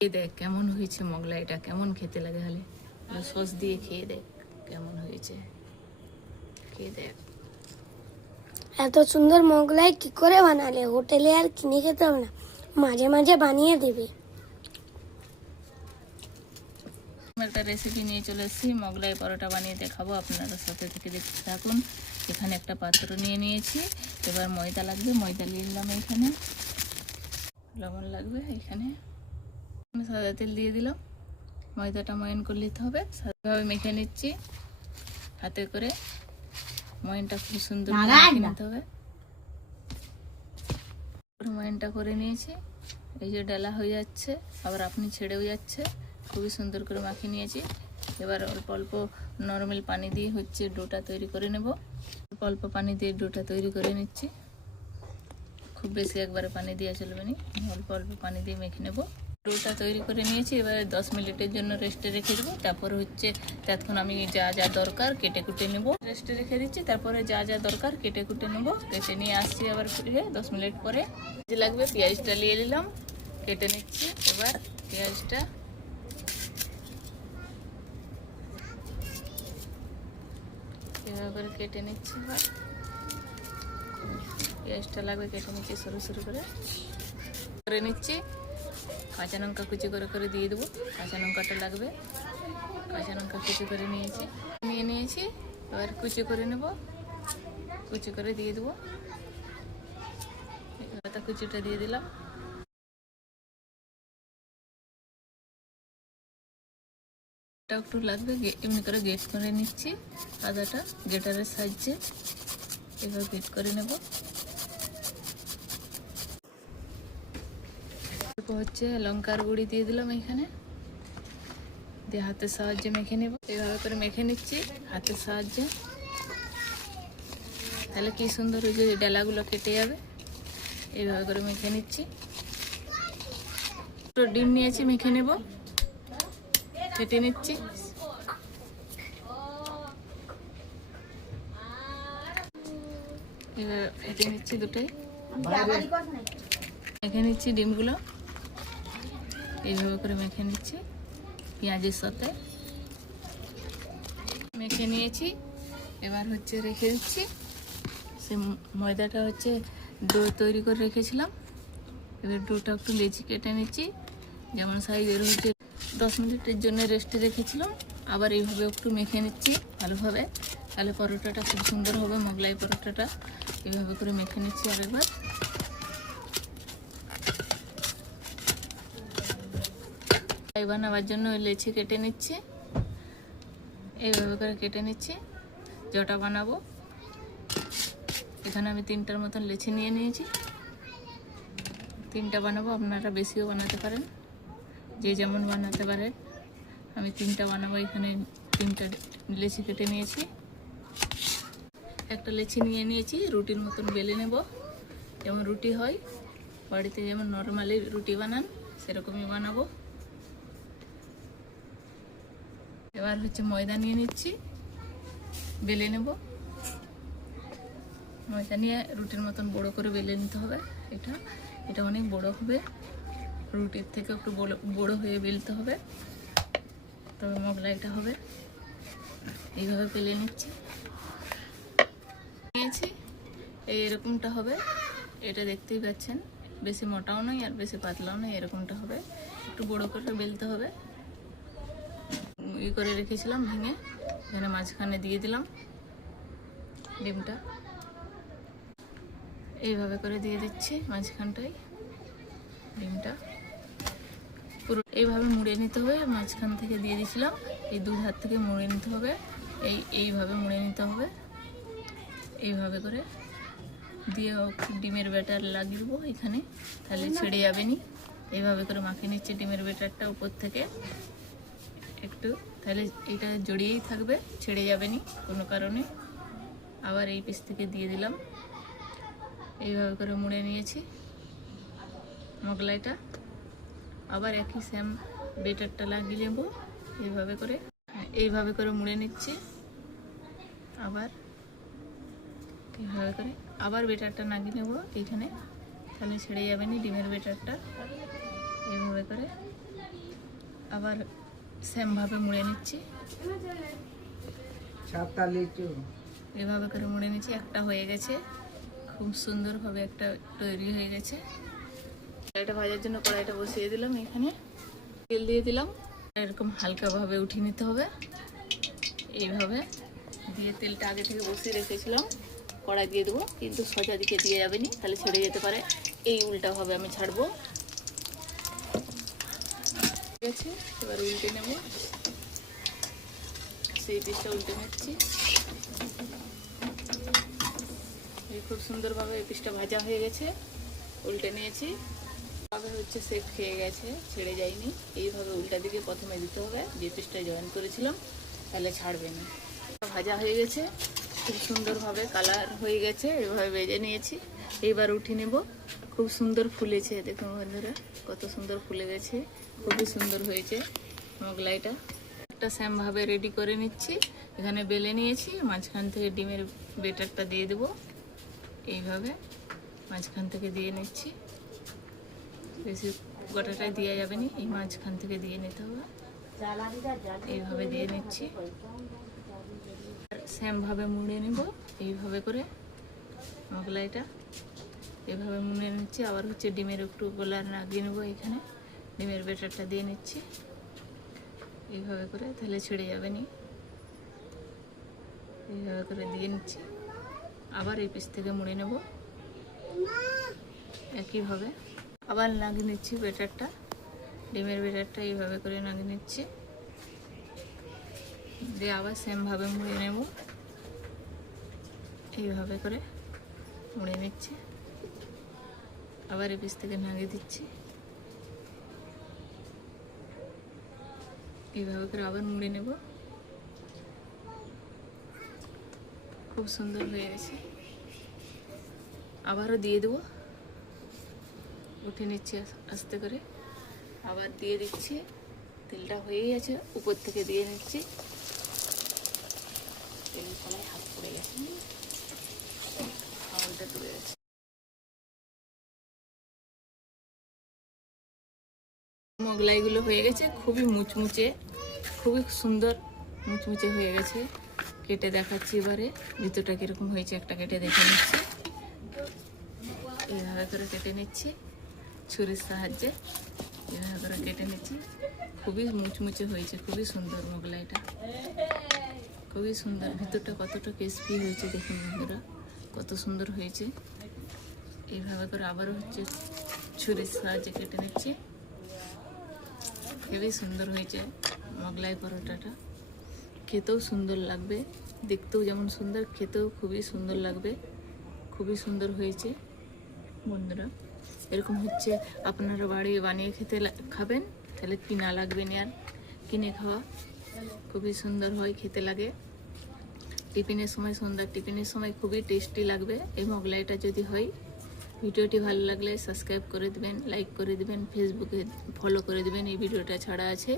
খেয়ে দেখ কেমন হয়েছে মোগলাইটা, কেমন খেতে লাগে। হলে সস দিয়ে খেয়ে দেখ কেমন হয়েছে, খেয়ে দেখ। এত সুন্দর মোগলাই কি করে বানালে? হোটেলে আর কিনে খেতে হবে না, মাঝে মাঝে বানিয়ে দেবে। একটা রেসিপি নিয়ে চলে এসেছি, মোগলাই পরোটা বানিয়ে দেখাবো। আপনারা সাথে থেকে দেখতে থাকুন। এখানে একটা পাত্র নিয়ে নিয়েছি, এবার ময়দা লাগবে, ময়দা নিয়ে নিলাম। এখানে লবণ লাগবে, এখানে সাদা তেল দিয়ে দিলাম। ময়দাটা ময়ন করে নিতে হবে, সাদাভাবে মেখে নিচ্ছি হাতে করে। ময়নটা খুব সুন্দর মেখে নিতে হবে। ময়নটা করে নিয়েছি, এই যে ডালা হয়ে যাচ্ছে, আবার আপনি ছেড়েও যাচ্ছে। খুবই সুন্দর করে মাখিয়ে নিয়েছি। এবার অল্প অল্প নরমাল পানি দিয়ে হচ্ছে ডোটা তৈরি করে নেব। অল্প অল্প পানি দিয়ে ডোটা তৈরি করে নিচ্ছি। খুব বেশি একবারে পানি দেওয়া চলবে না, অল্প অল্প পানি দিয়ে মেখে নেব। ডোটা তৈরি করে নিয়েছি, এবারে 10 মিনিটের জন্য রেস্টে রেখে দেবো। তারপরে হচ্ছে ততক্ষণ আমি যা যা দরকার কেটে কুটে নেব। রেস্টে রেখে দিচ্ছি, তারপরে যা যা দরকার কেটে কুটে নেব। কেটে নিয়ে আসছি আবার ফিরে 10 মিনিট পরে। যে লাগবে পেঁয়াজটা নিয়ে নিলাম, কেটে নিচ্ছি। এবার পেঁয়াজটা এভাবে করে কেটে নিচ্ছি। এবার পেঁয়াজটা লাগবে, কেটে নিচ্ছি সরু সরু করে নিচ্ছি। কাঁচা লঙ্কা কুচি করে দিয়ে দেবো। কাঁচা লঙ্কাটা লাগবে, কাঁচা লঙ্কা কুচি করে নিয়েছি। এবার কুচি করে নেব, কুচি করে দিয়ে দেবো। আদা কুচিটা দিয়ে দিলাম। একটু লাগবে, এমনি করে গেট করে নিচ্ছি আদাটা গ্রেটারের সাহায্যে। এবার গেট করে নেব। হচ্ছে লঙ্কার গুঁড়ি দিয়ে দিলাম এখানে, দিয়ে হাতের সাহায্যে মেখে নেব। এইভাবে করে মেখে নিচ্ছি হাতের সাহায্যে, তাহলে কি সুন্দর ওই যে ডালাগুলো কেটে যাবে। এইভাবে করে মেখে নিচ্ছি। দুটো ডিম নিয়েছি, মেখে নেব, ফেটে নিচ্ছি। এবার ফেটে নিচ্ছি দুটোই, মেখে নিচ্ছি ডিমগুলো। এইভাবে করে মেখে নিচ্ছি পেঁয়াজের সাথে মেখে নিয়েছি। এবার হচ্ছে রেখে দিচ্ছি। সে ময়দাটা হচ্ছে ডো তৈরি করে রেখেছিলাম। এবার ডোটা একটু লেচি কেটে নিচ্ছি, যেমন সাইজের হচ্ছে 10 মিনিটের জন্য রেস্টে রেখেছিলাম। আবার এইভাবে একটু মেখে নিচ্ছি ভালোভাবে, তাহলে পরোটাটা খুব সুন্দর হবে। মোগলাই পরোটাটা এইভাবে করে মেখে নিচ্ছি আরেকবার। বানাবার জন্য লেচি কেটে নিচ্ছি, এইভাবে করে কেটে নিচ্ছি। যটা বানাবো, এখানে আমি 3টার মতন লেচি নিয়ে নিয়েছি। 3টা বানাবো, আপনারা বেশিও বানাতে পারেন, যে যেমন বানাতে পারেন। আমি 3টা বানাবো। এখানে 3টা লেচি কেটে নিয়েছি। একটা লেচি নিয়ে নিয়েছি, রুটির মতন বেলে নেব। যেমন রুটি হয় বাড়িতে, যেমন নর্মালি রুটি বানান সেরকমই বানাবো। এবার হচ্ছে ময়দা নিয়ে নিচ্ছি, বেলে নেব। ময়দা নিয়ে রুটির মতন বড় করে বেলে নিতে হবে। এটা অনেক বড় হবে, রুটির থেকে একটু বড় হয়ে বেলতে হবে, তবে মোগলাইটা হবে। এইভাবে বেলে নিচ্ছি, এইরকমটা হবে। এটা দেখতেই পাচ্ছেন, বেশি মোটাও নয় আর বেশি পাতলাও নয়, এরকমটা হবে। একটু বড় করে বেলতে হবে। করে রেখেছিলাম ভেঙে, এখানে মাঝখানে দিয়ে দিলাম ডিমটা। এইভাবে করে দিয়ে দিচ্ছি মাঝখানটায় ডিমটা, পুরো এইভাবে মুড়ে নিতে হবে। মাঝখান থেকে দিয়ে দিয়েছিলাম, এই 2 হাত থেকে মুড়ে নিতে হবে। এইভাবে মুড়ে নিতে হবে। এইভাবে করে দিয়ে ডিমের ব্যাটার লাগিয়ে দেবো এখানে, তাহলে ছেড়ে যাবে নি। এইভাবে করে মাখিয়ে নিচ্ছে ডিমের ব্যাটারটা উপর থেকে একটু, তাহলে এটা জড়িয়েই থাকবে, ছেড়ে যাবে নি কোনো কারণে। আবার এই পিস থেকে দিয়ে দিলাম। এইভাবে করে মুড়ে নিয়েছি মোগলাইটা। আবার একই সেম ব্যাটারটা লাগিয়ে নেব। এইভাবে করে মুড়ে নিচ্ছি। আবার এইভাবে করে আবার ব্যাটারটা লাগিয়ে নেব এইখানে, তাহলে ছেড়ে যাবে না ডিমের ব্যাটারটা। এইভাবে করে আবার সেমভাবে মুড়ে নিচ্ছি। এভাবে করে মুড়ে নিচ্ছি। একটা হয়ে গেছে, খুব সুন্দরভাবে একটা তৈরি হয়ে গেছে। কড়াইটা ভাজার জন্য কড়াইটা বসিয়ে দিলাম, এখানে তেল দিয়ে দিলাম। এরকম হালকাভাবে উঠিয়ে নিতে হবে, এইভাবে দিয়ে তেলটা আগে থেকে বসিয়ে রেখেছিলাম। কড়াই দিয়ে দেবো, কিন্তু সোজা দিকে দিয়ে যাবে না, তাহলে ছেড়ে যেতে পারে। এই উল্টাভাবে আমি ছাড়বো। ঠিক আছে, এবার উল্টে নেব। সেই পিসটা উল্টে নিচ্ছি। এই খুব সুন্দরভাবে এই পিসটা ভাজা হয়ে গেছে, উল্টে নিয়েছি। ভাবে হচ্ছে সেট খেয়ে গেছে, ছেড়ে যায়নি। এইভাবে উল্টা দিকে প্রথমে দিতে হবে, যে পিসটা জয়েন করেছিলাম, তাহলে ছাড়বে না। ভাজা হয়ে গেছে, খুব সুন্দরভাবে কালার হয়ে গেছে। এভাবে ভেজে নিয়েছি। এইবার উঠিয়ে নেব। খুব সুন্দর ফুলেছে, দেখুন বন্ধুরা কত সুন্দর ফুলে গেছে, খুবই সুন্দর হয়েছে মোগলাইটা। একটা সেমভাবে রেডি করে নিচ্ছি। এখানে বেলে নিয়েছি, মাঝখান থেকে ডিমের বেটারটা দিয়ে দেবো। এইভাবে মাঝখান থেকে দিয়ে নিচ্ছি। বেশি গোটাটাই দেওয়া যাবে না, এই মাঝখান থেকে দিয়ে নিতে হবে। এইভাবে দিয়ে নিচ্ছি। সেমভাবে মুড়ে নেব এইভাবে করে মোগলাইটা। এইভাবে মুড়ে নিচ্ছি। আবার হচ্ছে ডিমের একটু গোলার লাগিয়ে নেবো। এখানে ডিমের বেটারটা দিয়ে নিচ্ছি এইভাবে করে, তাহলে ছেড়ে যাবে না। এইভাবে করে দিয়ে নিচ্ছি। আবার এই পিস থেকে মুড়ে নেব একইভাবে। আবার লাগিয়ে নিচ্ছি বেটারটা, ডিমের বেটারটা এইভাবে করে লাগিয়ে নিচ্ছি। দিয়ে আবার সেমভাবে মুড়ে নেব। এইভাবে করে মুড়ে নিচ্ছি। আবার এই পিস থেকে নাগিয়ে দিচ্ছি। এইভাবে করে আবার মুড়ে নেব। খুব সুন্দর হয়ে গেছে। আবারও দিয়ে দেবো, উঠে নিচ্ছি আস্তে করে। আবার দিয়ে দিচ্ছি। তেলটা হয়েই আছে, উপর থেকে দিয়ে নিচ্ছি। তেল তলায় হাত পড়ে গেছে, আওয়াজটা তুলে গেছে। মোগলাইগুলো হয়ে গেছে, খুবই মুচমুচে, খুবই সুন্দর মুচমুচে হয়ে গেছে। কেটে দেখাচ্ছি এবারে ভিতরটা কীরকম হয়েছে, একটা কেটে দেখে নিচ্ছি। এইভাবে করে কেটে নিচ্ছি ছুরির সাহায্যে। এইভাবে করে কেটে নিচ্ছি। খুবই মুচমুচে হয়েছে, খুবই সুন্দর মোগলাইটা, খুবই সুন্দর। ভিতরটা কতটা ক্রিসপি হয়েছে দেখুন বন্ধুরা, কত সুন্দর হয়েছে। এইভাবে করে আবারও হচ্ছে ছুরির সাহায্যে কেটে নিচ্ছি। খুবই সুন্দর হয়েছে মোগলাই পরোটাটা, খেতেও সুন্দর লাগবে। দেখতেও যেমন সুন্দর, খেতেও খুবই সুন্দর লাগবে। খুবই সুন্দর হয়েছে বন্ধুরা। এরকম হচ্ছে আপনারা বাড়ি বানিয়ে খাবেন, তাহলে কিনা লাগবে না, আর কিনে খাওয়া। খুবই সুন্দর হয়, খেতে লাগে। টিফিনের সময়, সন্ধ্যার টিফিনের সময় খুবই টেস্টি লাগবে এই মোগলাইটা যদি হয়। ভিডিওটি ভালো লাগলে সাবস্ক্রাইব করে দেবেন, লাইক করে দেবেন, ফেসবুকে ফলো করে দেবেন। এই ভিডিওটা ছাড়া আছে।